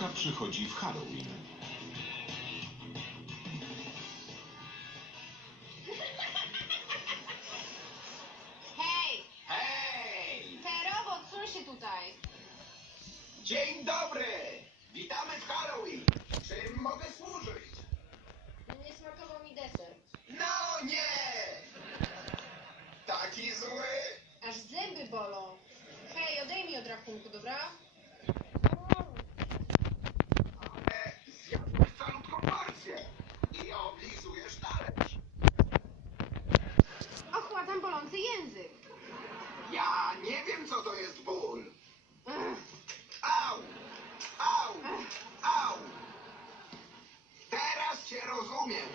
Księżniczka przychodzi w Halloween. Hej! Hej! Ferowo, odsuń się tutaj! Dzień dobry! Witamy w Halloween! Czym mogę służyć? Nie smakował mi deser. No nie! Taki zły? Aż zęby bolą. Hej, odejmij od rachunku, dobra? Ale zjadłeś calutką porcję i oblizujesz talerz. Ochładam bolący język. Ja nie wiem, co to jest ból. Ech, Au! Au! Au! Teraz cię rozumiem.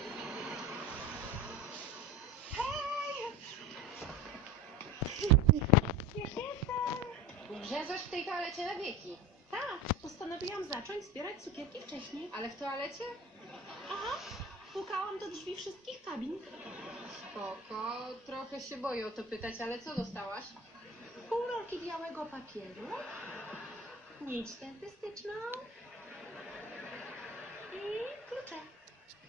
Hej! Już jestem! Grzęzasz w tej toalecie na wieki. Tak, postanowiłam zacząć zbierać cukierki wcześniej. Ale w toalecie? Aha, pukałam do drzwi wszystkich kabin. Spoko. Trochę się boję o to pytać, ale co dostałaś? Pół rolki białego papieru, nić dentystyczną i klucze.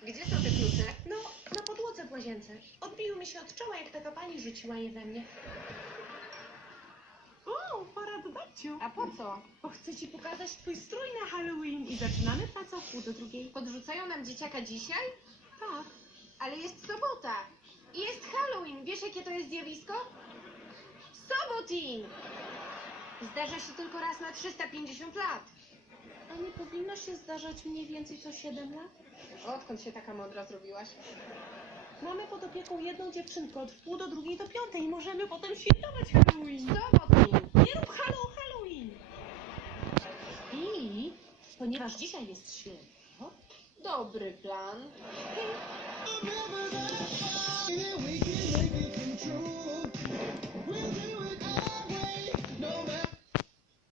Gdzie są te klucze? No, na podłodze w łazience. Odbiły mi się od czoła, jak taka pani rzuciła je we mnie. O, pora do babciu. A po co? Bo chcę ci pokazać twój strój na Halloween i zaczynamy pracę o 1:30. Podrzucają nam dzieciaka dzisiaj? Tak. Ale jest sobota. I jest Halloween. Wiesz, jakie to jest zjawisko? Sobotin! Zdarza się tylko raz na 350 lat. A nie powinno się zdarzać mniej więcej co 7 lat? Odkąd się taka mądra zrobiłaś? Mamy pod opieką jedną dziewczynkę od 1:30 do 5 i możemy potem świętować Halloween. Sobotin! Nie rób Halloween! I ponieważ dzisiaj jest święto, Dobry plan. Yeah, we can make it come true. We'll do